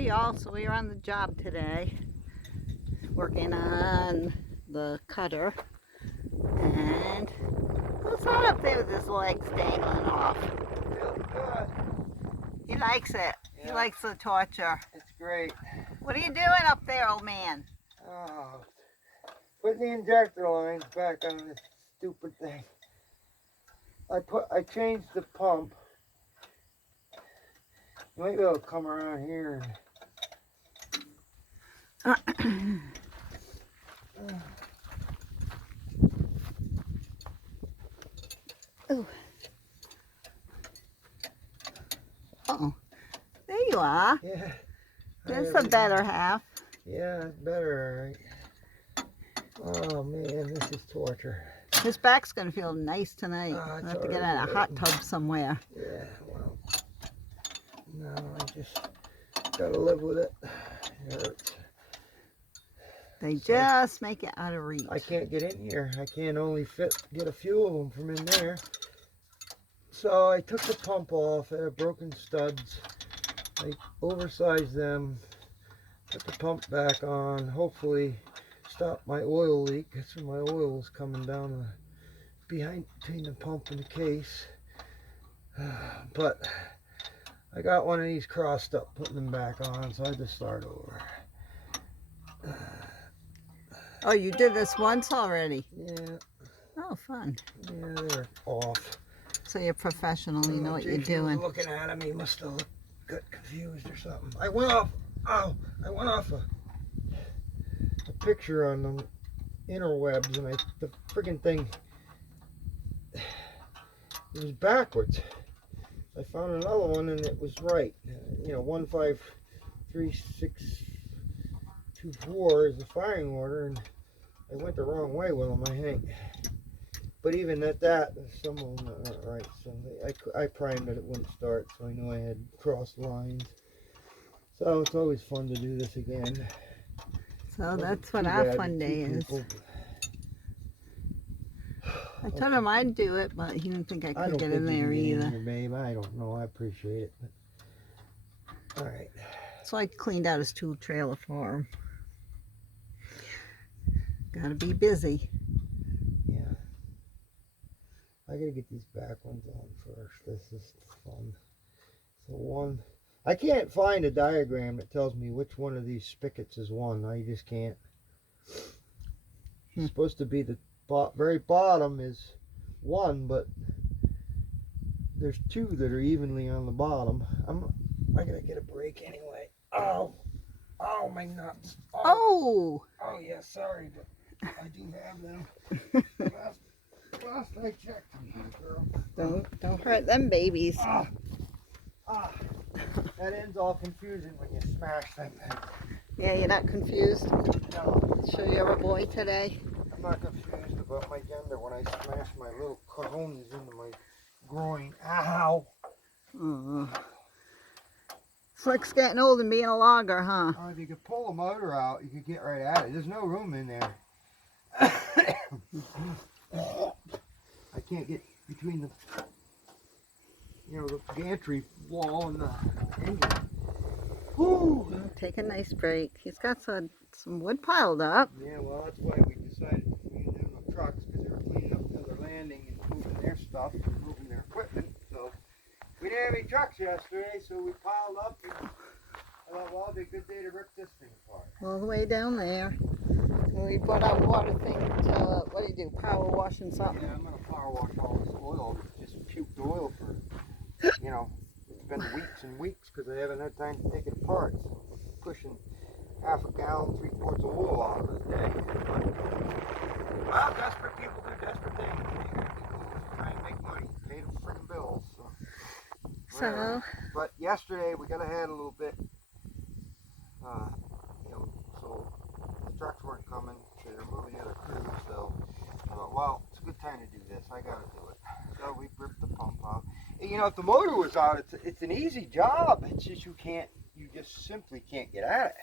y'all, so we are on the job today working on the cutter, and who's that up there with his legs dangling off? Really good. He likes it. Yeah. He likes the torture. It's great. What are you doing up there, old man? Oh, putting the injector lines back on this stupid thing. I changed the pump. You might be able to come around here and Oh. Uh-oh. There you are. yeah. There's the better half. Yeah, it's better, all right. Oh man, this is torture. His back's gonna feel nice tonight. Oh, We'll have to get in a hot tub somewhere. Yeah, well, no, I just gotta live with it. It hurts. They just make it out of reach. I can't get in here. I can't only get a few of them from in there. So I took the pump off. I had broken studs. I oversized them. Put the pump back on. Hopefully stop my oil leak. That's where my oil was coming down between the pump and the case. But I got one of these crossed up, putting them back on, so I had to start over. Oh, you did this once already? Yeah. Oh, fun. Yeah, they're off. So you're professional, you know what you're doing. Looking at him, he must have got confused or something. I went off a picture on the interwebs, and the friggin' thing, it was backwards. I found another one, and it was right. You know, 153624 is the firing order, and I went the wrong way with them, I think. But even at that, some of them aren't right. So I primed it wouldn't start, so I knew I had crossed lines. So it's always fun to do this again. So that's what our fun day is. I told him I'd do it, but he didn't think I could get in there either. Babe. I don't know. I appreciate it. But... all right. So I cleaned out his tool trailer for him. Gotta be busy. Yeah. I gotta get these back ones on first. This is fun. So I can't find a diagram that tells me which one of these spigots is one. I just can't. It's supposed to be the very bottom is one, but there's two that are evenly on the bottom. I gotta get a break anyway. Oh my nuts. Oh yeah, sorry, but I do have them. Last I checked, girl. Don't hurt them babies. That end's all confusing when you smash them. Yeah, you're not confused? No. So you're a boy today? I'm not confused about my gender when I smash my little cojones into my groin. Ow! Slick's getting old and being a logger, huh? If you could pull the motor out, you could get right at it. There's no room in there. I can't get between the gantry wall and the engine. Whew. Take a nice break. He's got some wood piled up. Yeah, well, that's why we decided to use them with trucks, because they were cleaning up the other landing and moving their stuff and moving their equipment. So we didn't have any trucks yesterday, so we piled up. And I thought, well, it'd be a good day to rip this thing apart. All the way down there. And we brought our water thing to, what do you do, power washing something? Yeah, I'm going to power wash all this oil. Just puked oil for, it's been weeks and weeks because I haven't had time to take it apart. So I'm pushing half a gallon, 3 quarts of oil out of the day. Well, desperate people do desperate things. Try and make money, pay the freaking bills. So, but yesterday we got ahead a little bit. So the trucks weren't coming. They were moving the other crews. So I thought, well, it's a good time to do this. I got to do it. So we ripped the pump out. And, if the motor was out, it's an easy job. It's just you just simply can't get at it.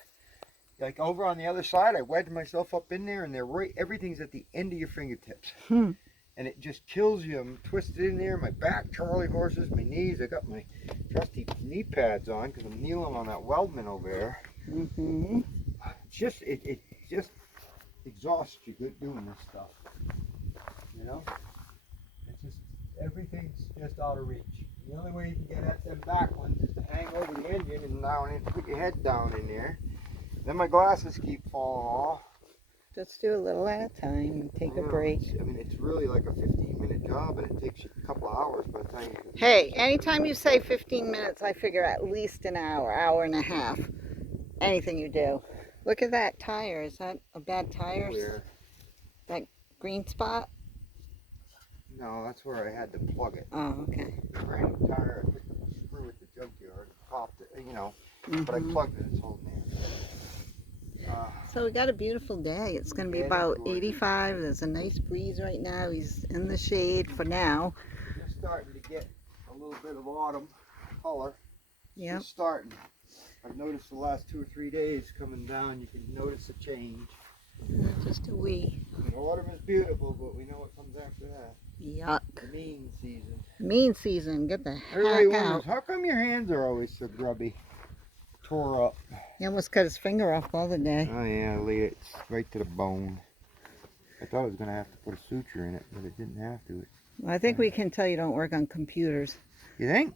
Like over on the other side, I wedged myself up in there, and everything's at the end of your fingertips. and it just kills you. I'm twisted in there, my back, Charlie horses, my knees. I got my trusty knee pads on because I'm kneeling on that Weldman over there. Mm-hmm. It just exhausts you good doing this stuff. You know? It's just, everything's just out of reach. The only way you can get at them back ones is to hang over the engine and down in, put your head down in there. Then my glasses keep falling off. Just do a little at a time and take a break. I mean, it's really like a 15-minute job, and it takes you a couple of hours by the time you... Hey, anytime you say 15 minutes, I figure at least an hour, hour and a half. Anything you do. Look at that tire. Is that a bad tire? Where? That green spot? No, that's where I had to plug it. Oh, okay. Brand new tire, I picked up a screw at the junkyard, popped it, you know, but I Mhm. plugged it, it's holding there. So we got a beautiful day. It's going to be about 85. There's a nice breeze right now. He's in the shade for now. Just starting to get a little bit of autumn color. Yep. Just starting. I've noticed the last 2 or 3 days coming down, you can notice a change. Just a wee. I mean, autumn is beautiful, but we know what comes after that. Yuck. The mean season. Mean season. Get the Everybody heck wonders, out. how come your hands are always so grubby? Tore up. He almost cut his finger off the other day. Oh yeah, laid it right to the bone. I thought I was going to have to put a suture in it, but it didn't have to. Well, I think we can tell you don't work on computers. You think?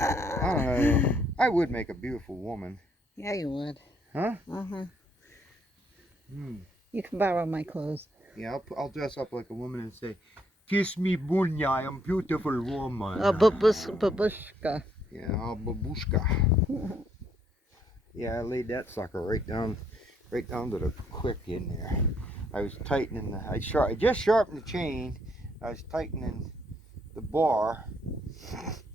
I don't know. I would make a beautiful woman. Yeah, you would. Huh? Uh-huh. Hmm. You can borrow my clothes. Yeah, I'll dress up like a woman and say, "Kiss me, Bunya, I'm beautiful woman." Babushka. Yeah, babushka. Yeah, I laid that sucker right down to the quick in there. I was tightening I just sharpened the chain. I was tightening the bar,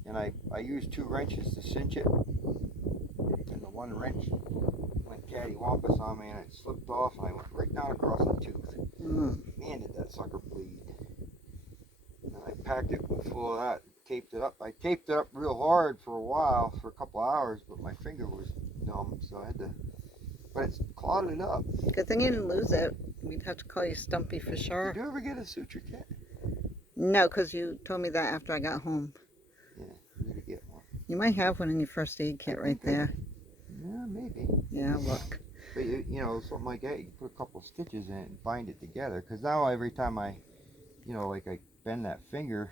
and I used 2 wrenches to cinch it. And the one wrench went cattywampus on me, and it slipped off, and I went right down across the tooth. Man, did that sucker bleed. And I packed it full of that, taped it up. I taped it up real hard for a while, for a couple hours, but my finger was numb, so I had to, but it's clotted up. Good thing you didn't lose it. We'd have to call you Stumpy for sure. Did you ever get a suture kit? No, because you told me that after I got home. Yeah, you gotta get one. You might have one in your first aid kit right there. Yeah, maybe. Yeah, look. But you know, something like that, you can put a couple of stitches in it and bind it together. Because now every time I bend that finger,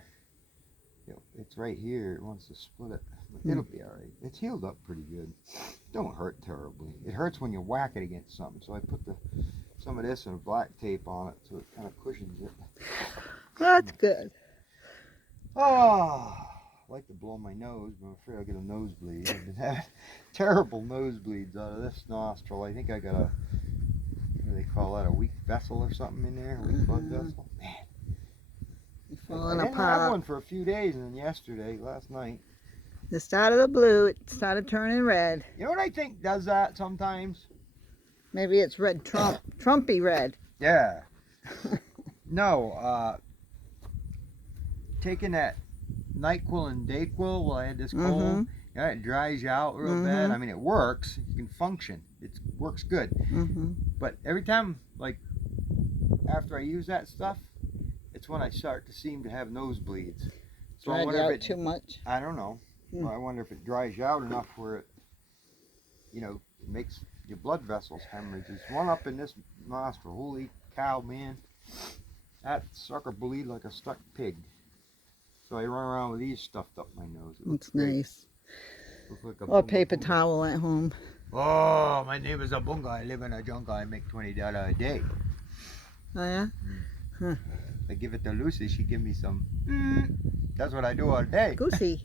it's right here. It wants to split it. But it'll be all right. It's healed up pretty good. Don't hurt terribly. It hurts when you whack it against something. So I put some of this and black tape on it so it kind of cushions it. That's good. Oh, I like to blow my nose, but I'm afraid I'll get a nosebleed. I've been having terrible nosebleeds out of this nostril. I think I got what do they call that, a weak vessel or something in there? A weak blood vessel? Man. You're falling I didn't have apart. one for a few days, and then last night. Just out of the blue, it started turning red. You know what I think does that sometimes? Maybe it's red Trumpy red. Yeah. No, taking that NyQuil and DayQuil while I had this cold, yeah, it dries you out real bad. I mean, it works. You can function. It works good. But every time, like, after I use that stuff, it's when I start to seem to have nosebleeds. So I Dried wonder out if it, too much. I don't know. Well, I wonder if it dries you out enough where it, it makes your blood vessels hemorrhage. There's one up in this nostril. Holy cow, man. That sucker bleed like a stuck pig. So I run around with these stuffed up my nose. It's nice. Like Or a paper towel at home. Oh, my name is Abunga. I live in a jungle. I make $20 a day. Oh, yeah? Huh. I give it to Lucy. She give me some. That's what I do all day. Goosey.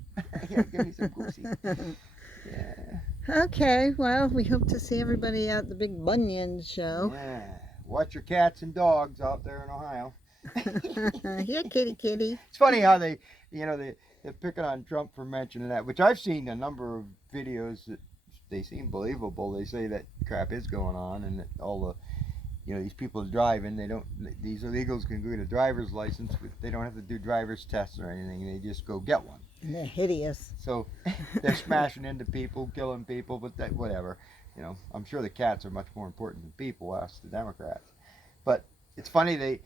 Yeah, give me some goosey. Yeah. Okay, well, we hope to see everybody at the Big Bunion show. Yeah. Watch your cats and dogs out there in Ohio. Here, kitty, kitty. It's funny how they're picking on Trump for mentioning that, which I've seen a number of videos that they seem believable. They say that crap is going on, and that all the, these people driving, these illegals can go get a driver's license, but they don't have to do driver's tests or anything. They just go get one. And they're hideous. So they're smashing into people, killing people, but whatever. I'm sure the cats are much more important than people, ask the Democrats. But it's funny,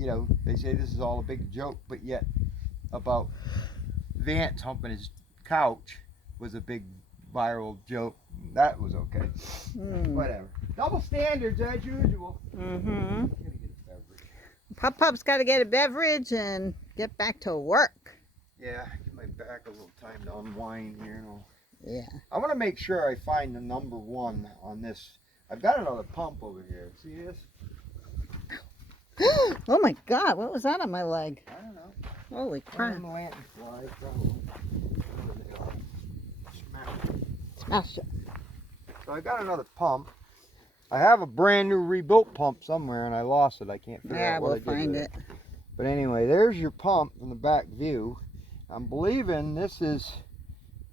you know, they say this is all a big joke, but yet about Vance humping his couch was a big viral joke. That was okay. Whatever. Double standards as usual. Mm-hmm. Gotta get a beverage. Pup's got to get a beverage and get back to work. Yeah, give my back a little time to unwind here. And Yeah. I want to make sure I find the number 1 on this. I've got another pump over here. See this? Oh my God, what was that on my leg? I don't know. Holy crap. The lantern flies, probably. Smash it. So I got another pump. I have a brand new rebuilt pump somewhere and I lost it. I can't figure Yeah, out what we'll I did find with it. But anyway, there's your pump from the back view. I'm believing this is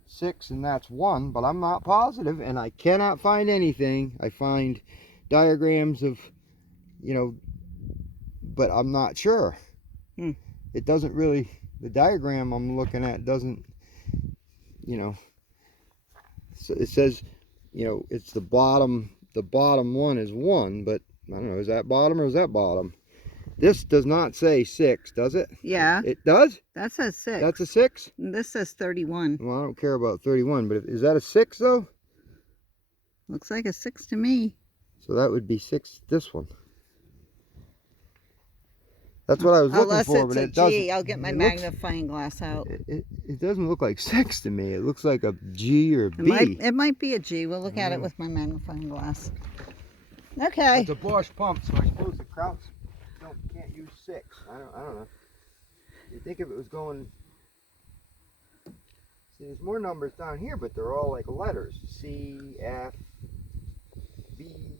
6 and that's 1, but I'm not positive and I cannot find anything. I find diagrams of, you know, but I'm not sure. It doesn't really, the diagram I'm looking at doesn't, you know, so it says, you know, it's the bottom one is 1, but I don't know, is that bottom or is that bottom? This does not say 6, does it? Yeah. It does? That says 6. That's a 6? And this says 31. Well, I don't care about 31, but is that a 6 though? Looks like a 6 to me. So that would be 6, this one. That's what I was looking for, but it doesn't. G. I'll get my magnifying glass out. It doesn't look like 6 to me. It looks like a G or a B. It might be a G. We'll look at it with my magnifying glass. Okay. It's a Bosch pump, so I suppose the Krauts can't use 6. I don't know. You'd think if it was going. See, there's more numbers down here, but they're all like letters. C, F, B.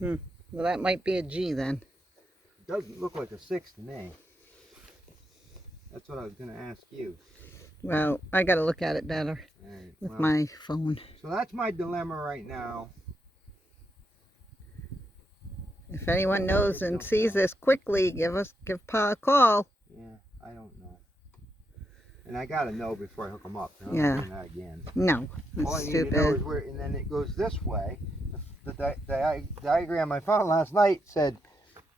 Well, that might be a G then. It doesn't look like a 6 to me. That's what I was going to ask you. Well, I got to look at it better with my phone. So that's my dilemma right now. If anyone knows and sees this quickly, give Pa a call. Yeah, I don't know. And I got to know before I hook them up. I'm Yeah. not doing that again. No, All I that's need to know is stupid. where, and then it goes this way. The diagram I found last night said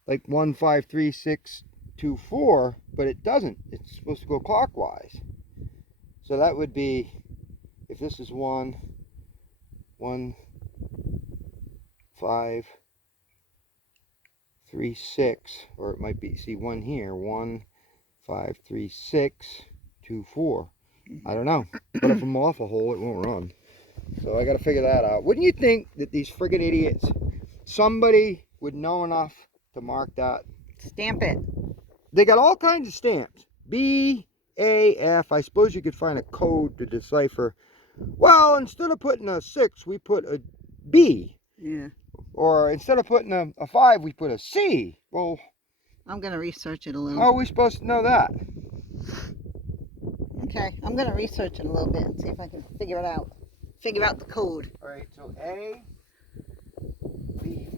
like 1, 5, 3, 6, 2, 4, but it doesn't. It's supposed to go clockwise. So that would be, if this is 1, 1, 5, 3, 6, or it might be, see 1 here, 1, 5, 3, 6, 2, 4. I don't know. But if I'm off a hole, it won't run. So I got to figure that out. Wouldn't you think that these friggin' idiots, somebody would know enough to mark that? Stamp it. They got all kinds of stamps. B, A, F. I suppose you could find a code to decipher. Well, instead of putting a 6, we put a B. Yeah. Or instead of putting a 5, we put a C. Well, I'm going to research it a little. how are we supposed to know that? Okay, I'm going to research it a little bit and see if I can figure it out. Figure out the code. All right, so A, B.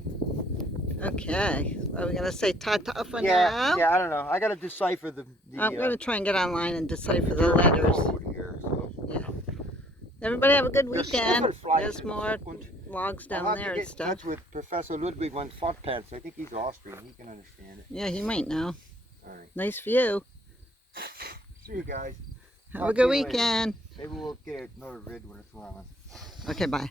Okay, are we going to say ta-ta for Yeah, now? yeah, I don't know. I got to decipher the I'm going to try and get online and decipher the letters. code here, so. Yeah. Everybody have a good There's weekend. different flights There's in more Finland. logs I'll down have to there get and in stuff. touch with Professor Ludwig von Fontpants. I think he's Austrian. He can understand it. Yeah, he might know. All right. Nice view. See you guys. Have Talk a to good you later. weekend. Maybe we'll get another vid when it's on. Okay, bye.